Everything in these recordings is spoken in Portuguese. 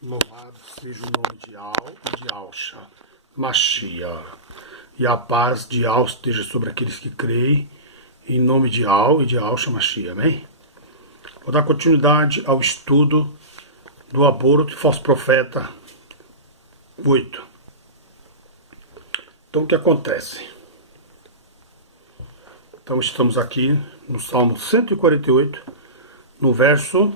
Louvado seja o nome de Al e de Alcha, Machia. E a paz de Al esteja sobre aqueles que creem, em nome de Al e de Alcha, Machia. Amém? Vou dar continuidade ao estudo do aborto e falso profeta 8. Então, o que acontece? Então, estamos aqui no Salmo 148, no verso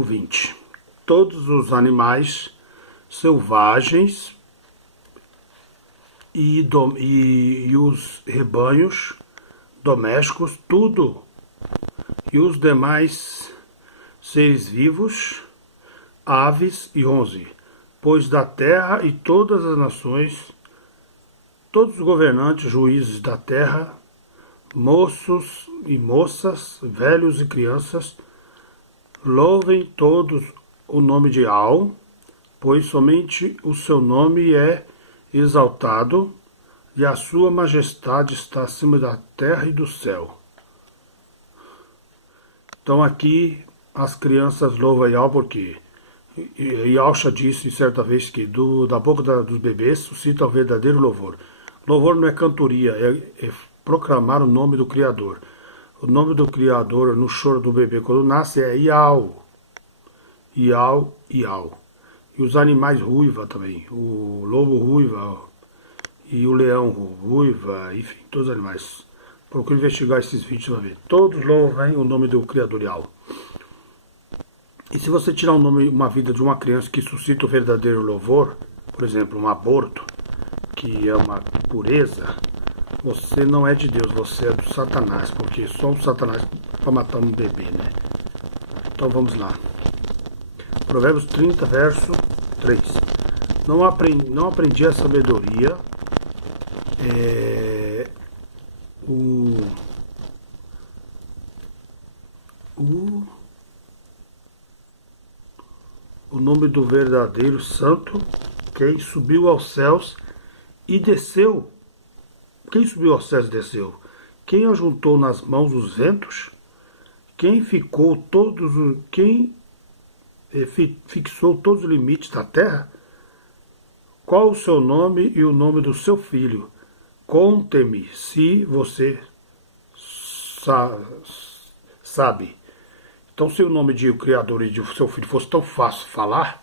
20. Todos os animais selvagens e os rebanhos domésticos, tudo, e os demais seres vivos, aves e 11, pois da terra e todas as nações, todos os governantes, juízes da terra, moços e moças, velhos e crianças, louvem todos o nome de Al, pois somente o seu nome é exaltado e a sua majestade está acima da terra e do céu. Então aqui as crianças louvam Al porque Yalcha disse certa vez que da boca dos bebês suscita o verdadeiro louvor. Louvor não é cantoria, é proclamar o nome do Criador. O nome do Criador no choro do bebê quando nasce é Iau. Iau, Iau. E os animais ruiva também. O lobo ruiva e o leão ruiva, enfim, todos os animais. Procure investigar esses vídeos para ver. Todos louvam o nome do Criador Iau. E se você tirar uma vida de uma criança que suscita o verdadeiro louvor, por exemplo, um aborto, que é uma pureza, você não é de Deus, você é do Satanás, porque só o Satanás para matar um bebê, né? Então vamos lá. Provérbios 30, verso 3. Não aprendi a sabedoria, o nome do verdadeiro santo, quem subiu aos céus e desceu. Quem subiu aos céus e desceu? Quem ajuntou nas mãos os ventos? Quem fixou todos os limites da terra? Qual o seu nome e o nome do seu filho? Conte-me, se você sabe. Então, se o nome de o Criador e de seu filho fosse tão fácil falar,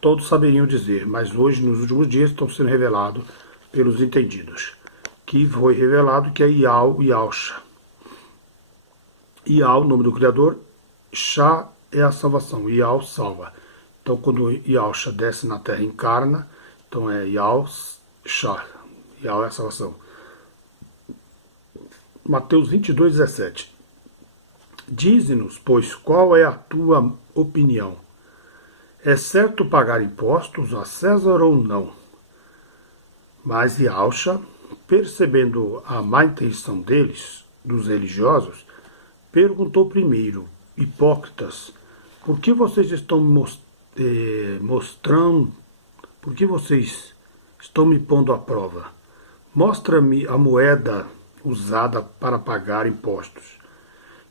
todos saberiam dizer, mas hoje, nos últimos dias, estão sendo revelados pelos entendidos. Que foi revelado que é Iau e Alcha. Iau, nome do Criador, Chá é a salvação, Iau salva. Então, quando Yalcha desce na terra e encarna, então é Iau, Chá. Iau é a salvação. Mateus 22, 17. Dize-nos, pois, qual é a tua opinião? É certo pagar impostos a César ou não? Mas Yalcha, percebendo a má intenção deles, dos religiosos, perguntou primeiro, hipócritas, por que vocês estão por que vocês estão me pondo à prova? Mostra-me a moeda usada para pagar impostos.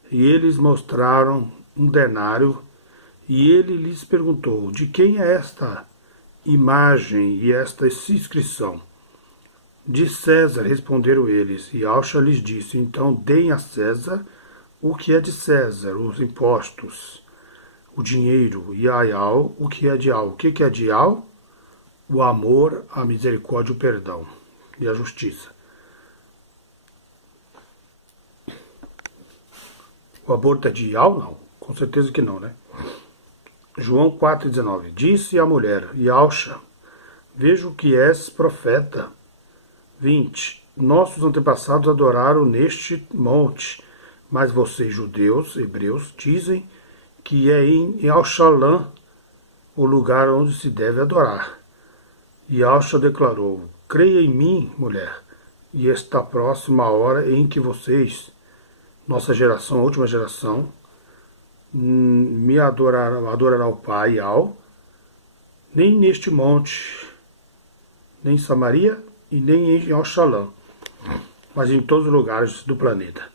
E eles mostraram um denário, e ele lhes perguntou, de quem é esta imagem e esta inscrição? De César, responderam eles, e Alcha lhes disse, então deem a César o que é de César, os impostos, o dinheiro, e a Iau o que é de Iau. O que é de Iau? O amor, a misericórdia, o perdão e a justiça. O aborto é de Iau? Não, com certeza que não, né? João 4,19. Disse a mulher, Yalcha, vejo que és profeta. 20. Nossos antepassados adoraram neste monte, mas vocês, judeus, hebreus, dizem que é em Yalchalã o lugar onde se deve adorar. E Yalcha declarou, creia em mim, mulher, e está próxima a hora em que vocês, nossa geração, a última geração, me adorará o Pai, Al, nem neste monte, nem em Samaria, e nem em Oxalã, mas em todos os lugares do planeta.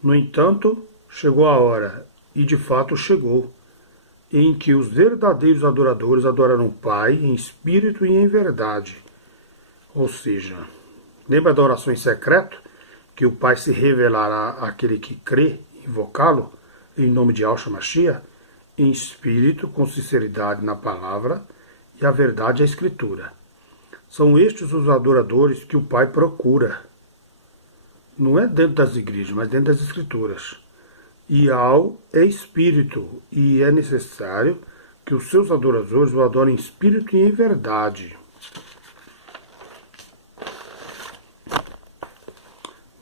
No entanto, chegou a hora, e de fato chegou, em que os verdadeiros adoradores adorarão o Pai em espírito e em verdade. Ou seja, lembra da oração em secreto? Que o Pai se revelará àquele que crê, invocá-lo, em nome de Yahshua Mashiach, em espírito, com sinceridade na palavra, e a verdade é a Escritura. São estes os adoradores que o Pai procura. Não é dentro das igrejas, mas dentro das Escrituras. Yahweh é espírito, e é necessário que os seus adoradores o adorem em espírito e em verdade.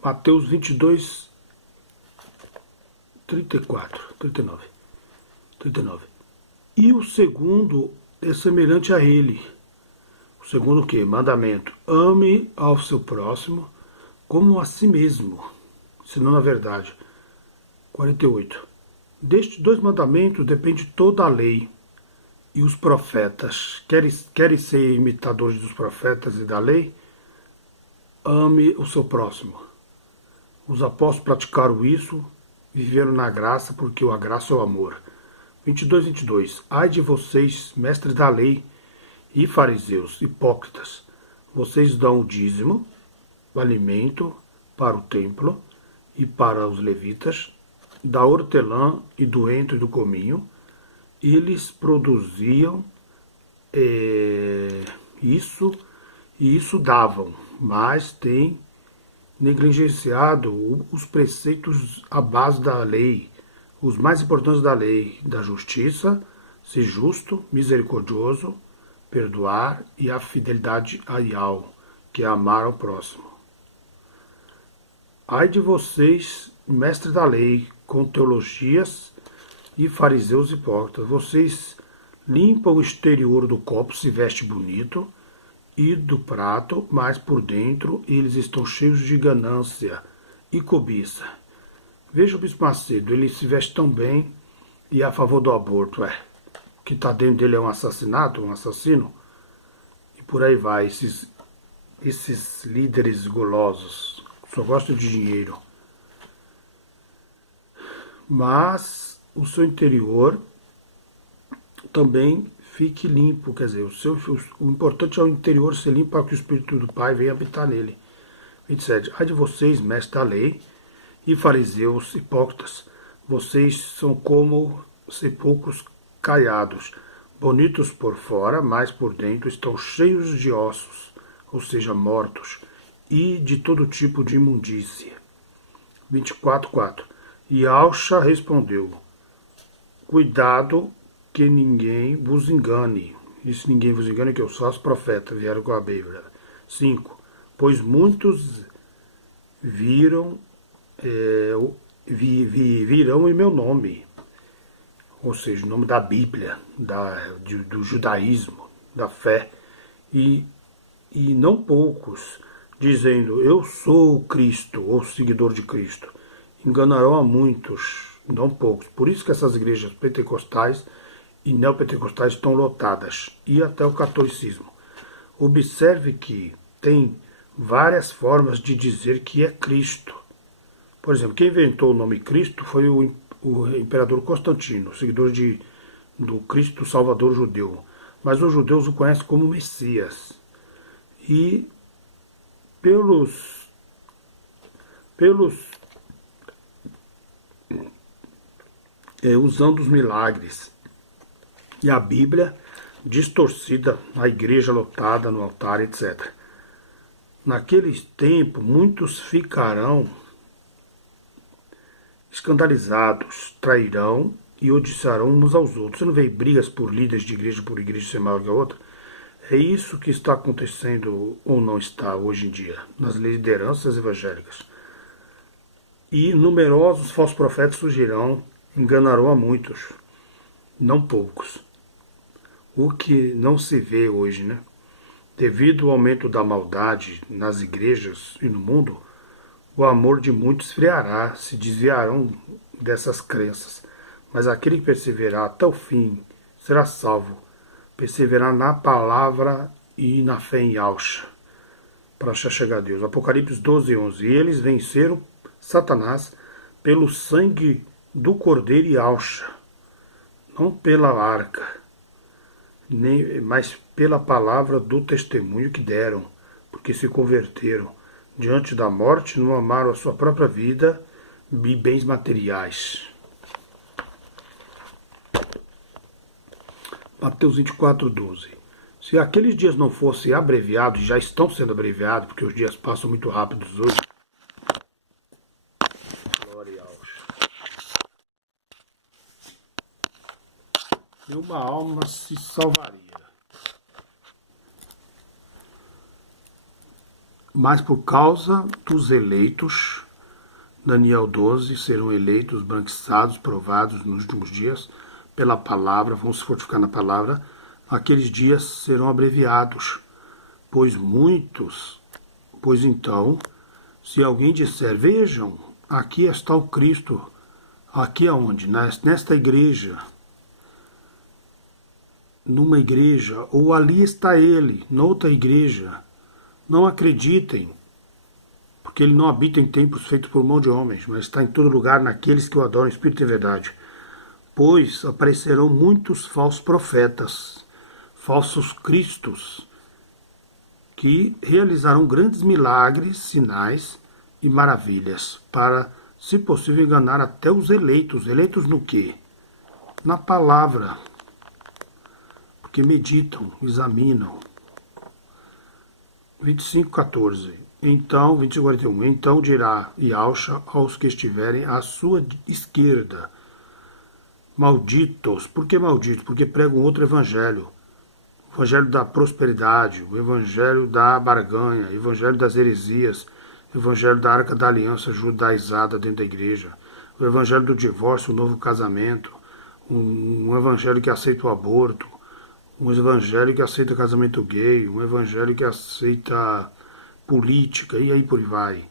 Mateus 22, 34, 39. E o segundo é semelhante a ele. O segundo o quê? Mandamento. Ame ao seu próximo como a si mesmo, senão na verdade. 48. Destes dois mandamentos depende toda a lei e os profetas. Querem ser imitadores dos profetas e da lei? Ame o seu próximo. Os apóstolos praticaram isso, viveram na graça, porque a graça é o amor. 22. Ai de vocês, mestres da lei e fariseus, hipócritas, vocês dão o dízimo, o alimento para o templo e para os levitas, da hortelã e do entro e do cominho. Eles produziam isso e isso davam, mas têm negligenciado os preceitos à base da lei, os mais importantes da lei, da justiça, ser justo, misericordioso, perdoar e a fidelidade a Yahweh, que é amar ao próximo. Ai de vocês, mestres da lei, com teologias e fariseus hipócritas, vocês limpam o exterior do copo, se veste bonito, e do prato, mas por dentro eles estão cheios de ganância e cobiça. Veja o Bispo Macedo, ele se veste tão bem e é a favor do aborto. O que está dentro dele é um assassinato, um assassino. E por aí vai, esses líderes golosos, só gostam de dinheiro. Mas o seu interior também fique limpo, quer dizer, o importante é o interior ser limpo para que o Espírito do Pai venha habitar nele. 27. Ai de vocês, mestres da lei e fariseus hipócritas, vocês são como sepulcros caiados, bonitos por fora, mas por dentro estão cheios de ossos, ou seja, mortos, e de todo tipo de imundícia. 24:4. E Yahshua respondeu: cuidado que ninguém vos engane. Isso ninguém vos engane, que os falsos profetas vieram com a Bíblia. 5. Pois muitos virão em meu nome, ou seja, o nome da Bíblia, do judaísmo, da fé, e não poucos, dizendo, eu sou o Cristo, ou seguidor de Cristo. Enganarão a muitos, não poucos. Por isso que essas igrejas pentecostais e neopentecostais estão lotadas, e até o catolicismo. Observe que tem várias formas de dizer que é Cristo. Por exemplo, quem inventou o nome Cristo foi o imperador Constantino, seguidor do Cristo Salvador judeu. Mas os judeus o conhecem como Messias. E usando os milagres e a Bíblia distorcida, a igreja lotada no altar, etc. Naquele tempo, muitos ficarão escandalizados, trairão e odiarão uns aos outros. Você não vê brigas por líderes de igreja por igreja ser maior que a outra? É isso que está acontecendo ou não está hoje em dia, nas lideranças evangélicas. E numerosos falsos profetas surgirão, enganarão a muitos, não poucos. O que não se vê hoje, né? Devido ao aumento da maldade nas igrejas e no mundo, o amor de muitos esfriará, se desviarão dessas crenças. Mas aquele que perseverar até o fim será salvo. Perseverar na palavra e na fé em Yahshua, para chegar a Deus. Apocalipse 12:11. E eles venceram Satanás pelo sangue do Cordeiro e Yahshua. não pela arca, mas pela palavra do testemunho que deram, porque se converteram. Diante da morte, não amaram a sua própria vida e bens materiais. Mateus 24:12. Se aqueles dias não fossem abreviados, já estão sendo abreviados, porque os dias passam muito rápidos hoje. Glória a Deus. E uma alma se salvaria. Mas por causa dos eleitos, Daniel 12, serão eleitos, branquiçados, provados nos últimos dias, pela palavra, vamos se fortificar na palavra, aqueles dias serão abreviados, pois então, se alguém disser, vejam, aqui está o Cristo, aqui aonde? Nesta igreja, numa igreja, ou ali está ele, noutra igreja, não acreditem, porque ele não habita em templos feitos por mão de homens, mas está em todo lugar naqueles que o adoram, Espírito e verdade. Pois aparecerão muitos falsos profetas, falsos cristos, que realizarão grandes milagres, sinais e maravilhas, para, se possível, enganar até os eleitos. Eleitos no quê? Na palavra, porque meditam, examinam. 25:14. Então, 25:41. Então dirá Yahshua aos que estiverem à sua esquerda, malditos. Por que malditos? Porque pregam outro evangelho. O evangelho da prosperidade, o evangelho da barganha, o evangelho das heresias, o evangelho da arca da aliança judaizada dentro da igreja, o evangelho do divórcio, o novo casamento, um evangelho que aceita o aborto, um evangelho que aceita casamento gay, um evangelho que aceita política, e aí por aí vai.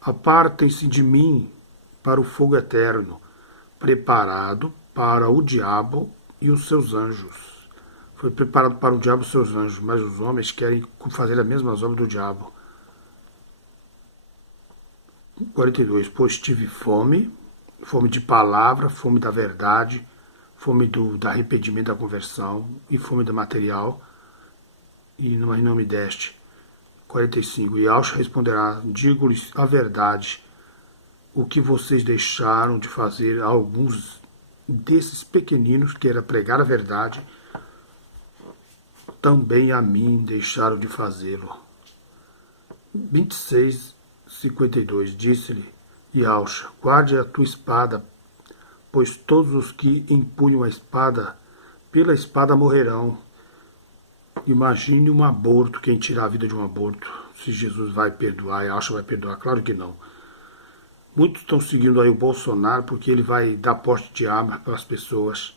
Apartem-se de mim para o fogo eterno, preparado para o diabo e os seus anjos. Foi preparado para o diabo e os seus anjos, mas os homens querem fazer as mesmas obras do diabo. 42. Pois tive fome, fome de palavra, fome da verdade, fome do arrependimento, da conversão, e fome do material, e não me deste. 45. E Yahshua responderá, digo-lhes a verdade, o que vocês deixaram de fazer a alguns desses pequeninos, que era pregar a verdade, também a mim deixaram de fazê-lo. 26:52. Disse-lhe Yahshua, guarde a tua espada, pois todos os que empunham a espada, pela espada morrerão. Imagine um aborto, quem tirar a vida de um aborto, se Jesus vai perdoar, Yahshua vai perdoar, claro que não. Muitos estão seguindo aí o Bolsonaro porque ele vai dar porte de arma para as pessoas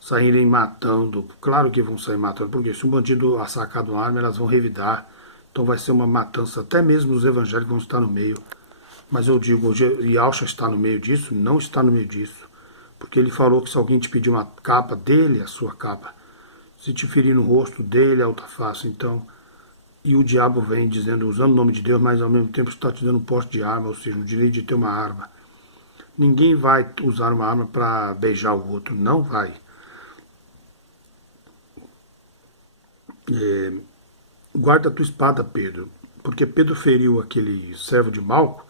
saírem matando. Claro que vão sair matando, porque se um bandido sacar uma arma, elas vão revidar. Então vai ser uma matança, até mesmo os evangélicos vão estar no meio. Mas eu digo, Yahshua está no meio disso? Não está no meio disso. Porque ele falou que se alguém te pedir uma capa dele, a sua capa. Se te ferir no rosto dele, a outra face. Então, e o diabo vem dizendo, usando o nome de Deus, mas ao mesmo tempo está te dando um porte de arma, ou seja, o direito de ter uma arma. Ninguém vai usar uma arma para beijar o outro, não vai. Guarda a tua espada, Pedro, porque Pedro feriu aquele servo de Malco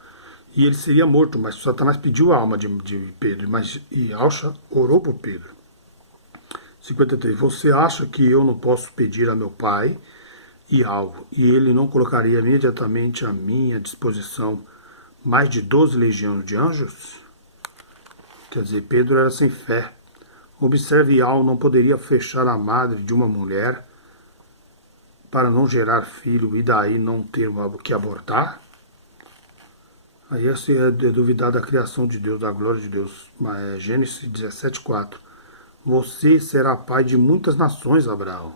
e ele seria morto, mas Satanás pediu a alma de Pedro, mas Yahshua orou por Pedro. 53. Você acha que eu não posso pedir a meu pai e algo, e ele não colocaria imediatamente à minha disposição mais de 12 legiões de anjos? Quer dizer, Pedro era sem fé. Observe, Yahweh não poderia fechar a madre de uma mulher para não gerar filho e daí não ter que abortar? Aí essa é duvidar da criação de Deus, da glória de Deus. Gênesis 17:4. Você será pai de muitas nações, Abraão.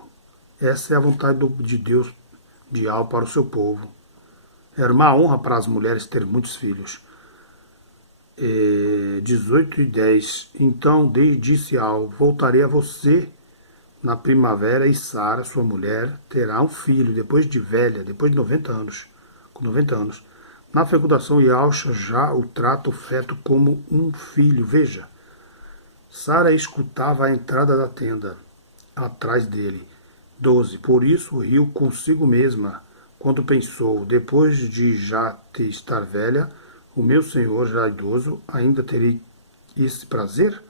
Essa é a vontade de Deus, de Yahweh, para o seu povo. Era uma honra para as mulheres ter muitos filhos. 18:10. Então disse Yahweh, voltarei a você na primavera e Sara, sua mulher, terá um filho, depois de velha, depois de 90 anos. Com 90 anos. Na fecundação, Yahshua já o trata o feto como um filho. Veja, Sara escutava a entrada da tenda, atrás dele. 12. Por isso riu consigo mesma, quando pensou, depois de já te estar velha, o meu senhor já idoso, ainda terei esse prazer?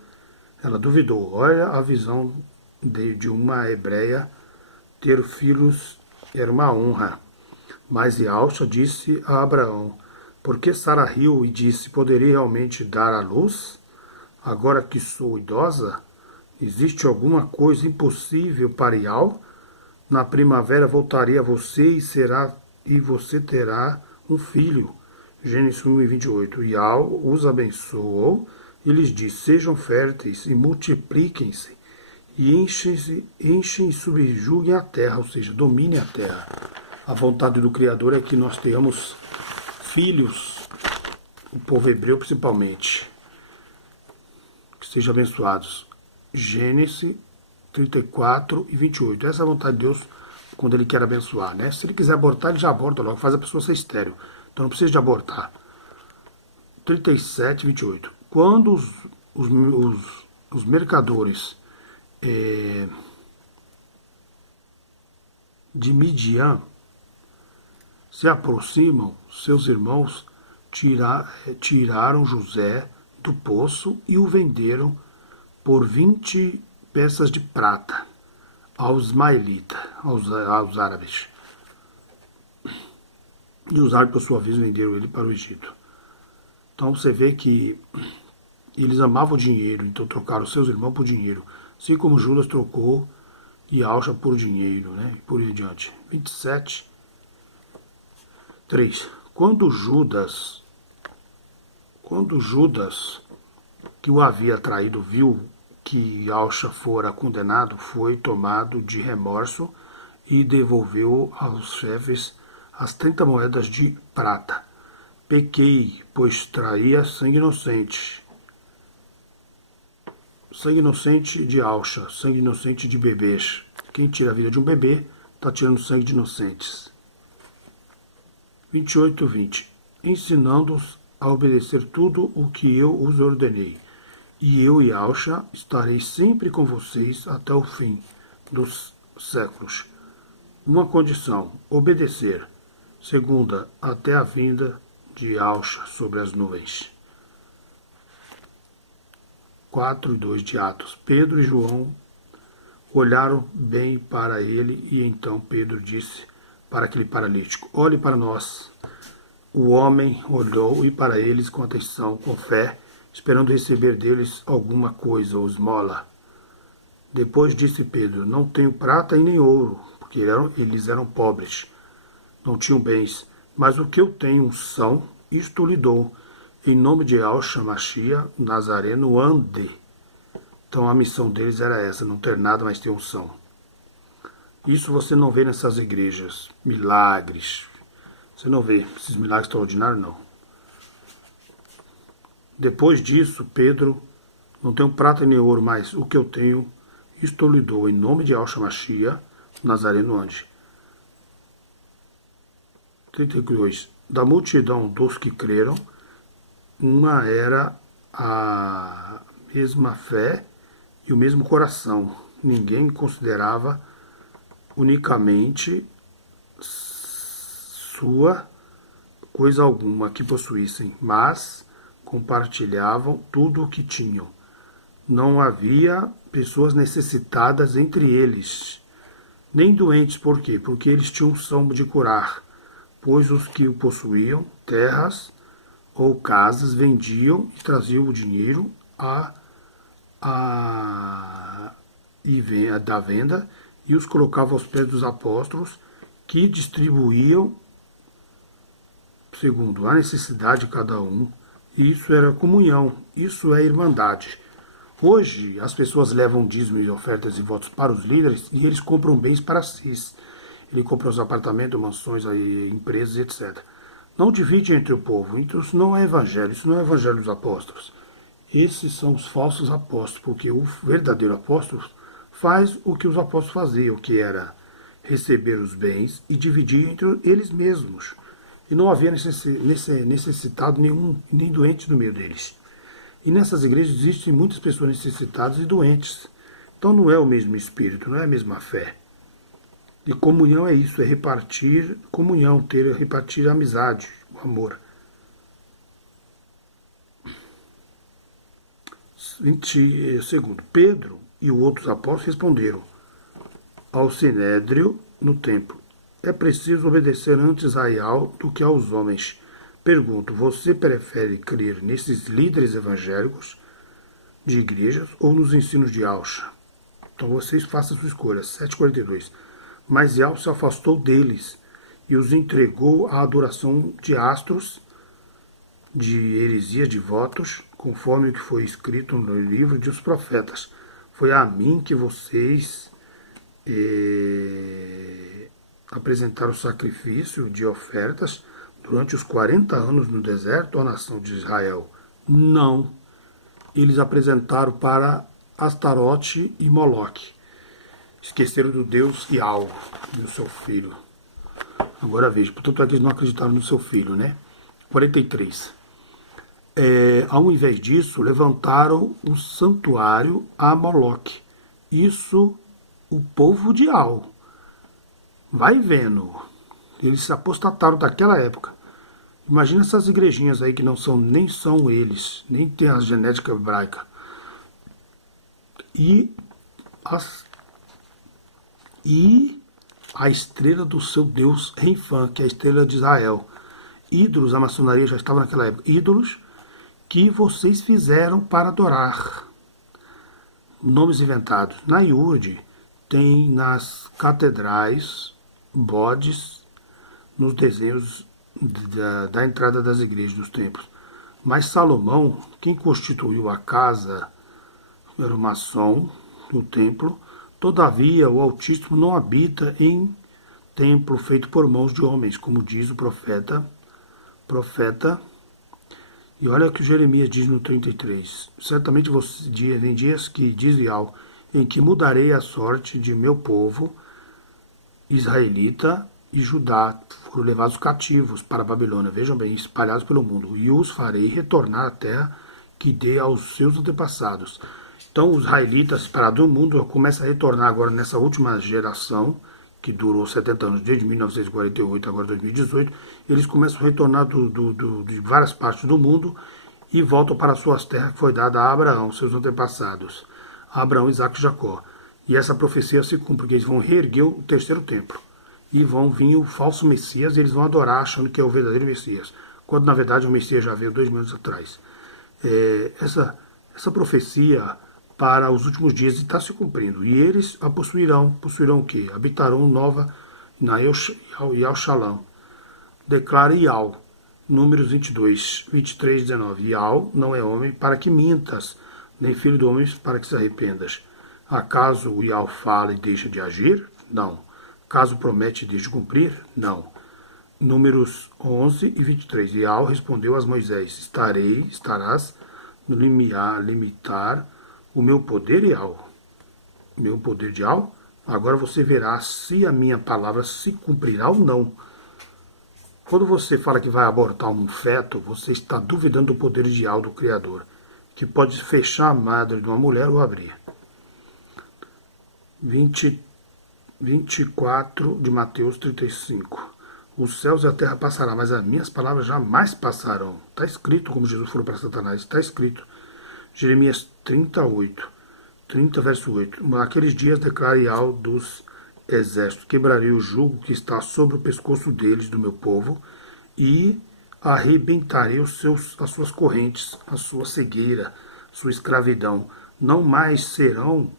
Ela duvidou. Olha a visão de uma hebreia, ter filhos era uma honra. Mas Yalcha disse a Abraão, porque Sara riu e disse, poderei realmente dar à luz? Agora que sou idosa? Existe alguma coisa impossível para Yal? Na primavera voltarei a você e você terá um filho. Gênesis 1 e 28. Yal os abençoou e lhes disse, sejam férteis e multipliquem-se e enchem e subjuguem a terra, ou seja, dominem a terra. A vontade do Criador é que nós tenhamos filhos, o povo hebreu principalmente, que sejam abençoados. Gênesis 34 e 28. Essa é a vontade de Deus quando Ele quer abençoar, né? Se Ele quiser abortar, Ele já aborta logo, faz a pessoa ser estéril. Então não precisa de abortar. 37 e 28. Quando os mercadores de Midian se aproximam, seus irmãos tiraram José do poço e o venderam por 20 peças de prata aos ismaelitas, aos árabes. E os árabes, por sua vez, venderam ele para o Egito. Então você vê que eles amavam o dinheiro, então trocaram seus irmãos por dinheiro. Assim como Judas trocou Yalcha por dinheiro, né? E por aí adiante. 27. 3. Quando Judas, que o havia traído, viu que Yalcha fora condenado, foi tomado de remorso e devolveu aos chefes as 30 moedas de prata. Pequei, pois traía sangue inocente. Sangue inocente de Yalcha, sangue inocente de bebês. Quem tira a vida de um bebê está tirando sangue de inocentes. 28 e 20. Ensinando-os a obedecer tudo o que eu os ordenei. E eu, Yalcha, estarei sempre com vocês até o fim dos séculos. Uma condição, obedecer. Segunda, até a vinda de Yalcha sobre as nuvens. 4 e 2 de Atos. Pedro e João olharam bem para ele e então Pedro disse para aquele paralítico, olhe para nós. O homem olhou e para eles com atenção, com fé, esperando receber deles alguma coisa ou esmola. Depois disse Pedro, não tenho prata e nem ouro, porque eles eram pobres, não tinham bens, mas o que eu tenho são, isto lhe dou. Em nome de Yahshua Mashiach, Nazareno, ande. Então a missão deles era essa, não ter nada, mas ter unção. Isso você não vê nessas igrejas, milagres. Você não vê esses milagres extraordinários, não. Depois disso, Pedro, não tenho prata nem ouro, mas o que eu tenho, isto lhe dou. Em nome de Yahshua Mashiach, Nazareno, ande. 32. Da multidão dos que creram, uma era a mesma fé e o mesmo coração. Ninguém considerava unicamente sua coisa alguma que possuíssem, mas compartilhavam tudo o que tinham. Não havia pessoas necessitadas entre eles, nem doentes. Por quê? Porque eles tinham unção de curar, pois os que o possuíam, terras ou casas, vendiam e traziam o dinheiro da venda e os colocavam aos pés dos apóstolos, que distribuíam segundo a necessidade de cada um. Isso era comunhão, isso é irmandade. Hoje as pessoas levam dízimo e ofertas e votos para os líderes e eles compram bens para si. Ele compra os apartamentos, mansões, empresas, etc. Não divide entre o povo. Então isso não é evangelho, isso não é evangelho dos apóstolos. Esses são os falsos apóstolos, porque o verdadeiro apóstolo faz o que os apóstolos faziam, que era receber os bens e dividir entre eles mesmos. E não havia necessitado nenhum, nem doente no meio deles. E nessas igrejas existem muitas pessoas necessitadas e doentes. Então não é o mesmo Espírito, não é a mesma fé. E comunhão é isso, é repartir comunhão, repartir amizade, o amor. 22. Pedro e os outros apóstolos responderam ao Sinédrio no templo: é preciso obedecer antes a Ial do que aos homens. Pergunto, você prefere crer nesses líderes evangélicos de igrejas ou nos ensinos de Alcha? Então vocês façam a sua escolha. 7,42. Mas Ial se afastou deles e os entregou à adoração de astros, de heresias, de votos, conforme o que foi escrito no livro dos profetas. Foi a mim que vocês apresentaram sacrifício de ofertas durante os 40 anos no deserto, a nação de Israel. Não. Eles apresentaram para Astarote e Moloque. Esqueceram do Deus Ial, do seu filho. Agora veja, portanto é que eles não acreditaram no seu filho, né? 43. Ao invés disso, levantaram o santuário a Moloque. Isso, o povo de Ial. Vai vendo. Eles se apostataram daquela época. Imagina essas igrejinhas aí que nem são eles, nem tem a genética hebraica. E a estrela do seu Deus Renfã, que é a estrela de Israel. Ídolos, a maçonaria já estava naquela época. Ídolos que vocês fizeram para adorar. Nomes inventados. Na IURD tem nas catedrais bodes nos desenhos da entrada das igrejas, dos templos. Mas Salomão, quem constituiu a casa, era o maçom do templo. Todavia, o Altíssimo não habita em templo feito por mãos de homens, como diz o profeta. E olha o que Jeremias diz no 33. Certamente vem dias que, diz Ial, em que mudarei a sorte de meu povo, israelita e Judá, foram levados cativos para a Babilônia, vejam bem, espalhados pelo mundo, e os farei retornar à terra que dei aos seus antepassados. Então os israelitas espalhados do mundo começam a retornar agora nessa última geração, que durou 70 anos, desde 1948 agora 2018, eles começam a retornar de várias partes do mundo e voltam para suas terras que foi dada a Abraão, seus antepassados, Abraão, Isaac e Jacó. E essa profecia se cumpre, porque eles vão reerguer o terceiro templo. E vão vir o falso Messias, e eles vão adorar achando que é o verdadeiro Messias, quando na verdade o Messias já veio 2000 anos atrás. Essa profecia para os últimos dias está se cumprindo. E eles a possuirão o quê? Habitarão nova na Yal Shalom. Declara Ial, Números 22, 23, 19. Ial não é homem para que mintas, nem filho de homem para que se arrependas. Acaso o Ial fala e deixa de agir? Não. Caso promete e deixa de cumprir? Não. Números 11 e 23. Ial respondeu a Moisés: estarás no limitar o meu poder, Ial. Meu poder de Ial? Agora você verá se a minha palavra se cumprirá ou não. Quando você fala que vai abortar um feto, você está duvidando do poder de Ial do Criador, que pode fechar a madre de uma mulher ou abrir. 24 de Mateus 35. Os céus e a terra passarão, mas as minhas palavras jamais passarão. Está escrito, como Jesus falou para Satanás, está escrito. Jeremias 30, verso 8. Naqueles dias declara Ial dos exércitos: quebrarei o jugo que está sobre o pescoço deles, do meu povo, e arrebentarei as suas correntes, a sua cegueira, sua escravidão. Não mais serão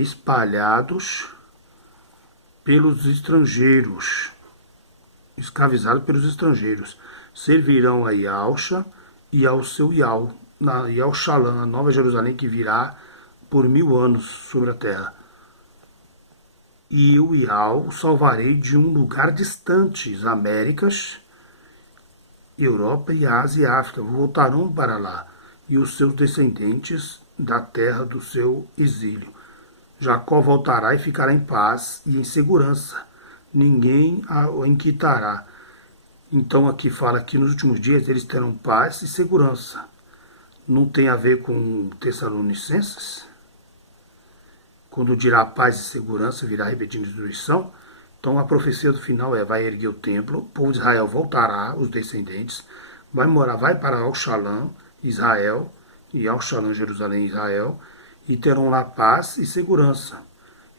espalhados pelos estrangeiros, escravizados pelos estrangeiros. Servirão a Ialcha e ao seu Ial, na Yal Shalom, a nova Jerusalém que virá por 1000 anos sobre a terra. E o Ial salvarei de um lugar distante, as Américas, Europa e Ásia e África voltarão para lá, e os seus descendentes da terra do seu exílio. Jacó voltará e ficará em paz e em segurança. Ninguém o inquietará. Então aqui fala que nos últimos dias eles terão paz e segurança. não tem a ver com Tessalonicenses? Quando dirá paz e segurança, virá repetindo destruição. Então a profecia do final é: vai erguer o templo, o povo de Israel voltará, os descendentes, vai morar, vai para Al-Shalom, Israel, e Al-Shalom, Jerusalém, Israel, e terão lá paz e segurança.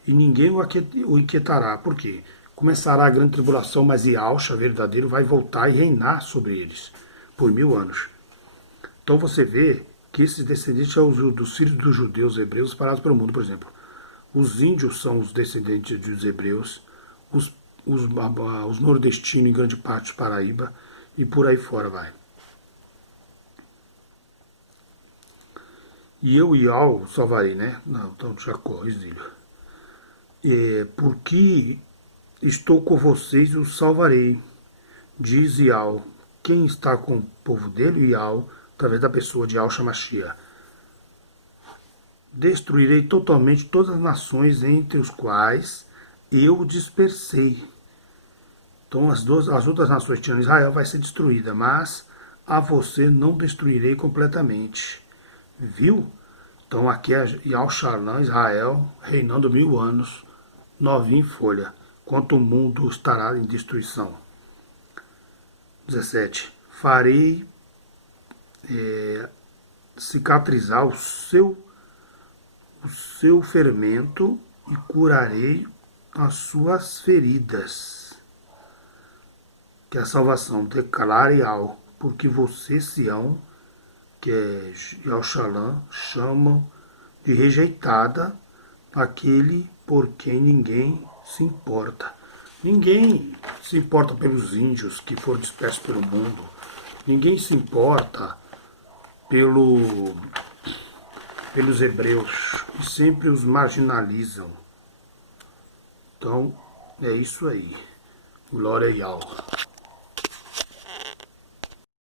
E ninguém o inquietará. Por quê? Começará a grande tribulação, mas Yahshua verdadeiro vai voltar e reinar sobre eles por 1000 anos. Então você vê que esses descendentes são dos filhos dos judeus hebreus espalhados pelo mundo. Por exemplo, os índios são os descendentes dos hebreus, os nordestinos em grande parte de Paraíba, e por aí fora vai. E eu e Al salvarei, né? Não, então Jacó, exílio. Porque estou com vocês e os salvarei, diz Yahweh. Quem está com o povo dele? Yahweh, através da pessoa de Yahshua Mashiach. Destruirei totalmente todas as nações entre os quais eu dispersei. Então as outras nações, tirando Israel, vai ser destruída, mas a você não destruirei completamente. Viu? Então aqui é Yahshua, Israel, reinando 1000 anos, novinho em folha, enquanto o mundo estará em destruição. 17. Farei cicatrizar o seu fermento e curarei as suas feridas. Que é a salvação, declare ao, porque você, Sião, que é Yahshua, chamam de rejeitada aquele por quem ninguém se importa. Ninguém se importa pelos índios que foram dispersos pelo mundo. Ninguém se importa pelos hebreus, e sempre os marginalizam. Então, é isso aí. Glória a Yahweh.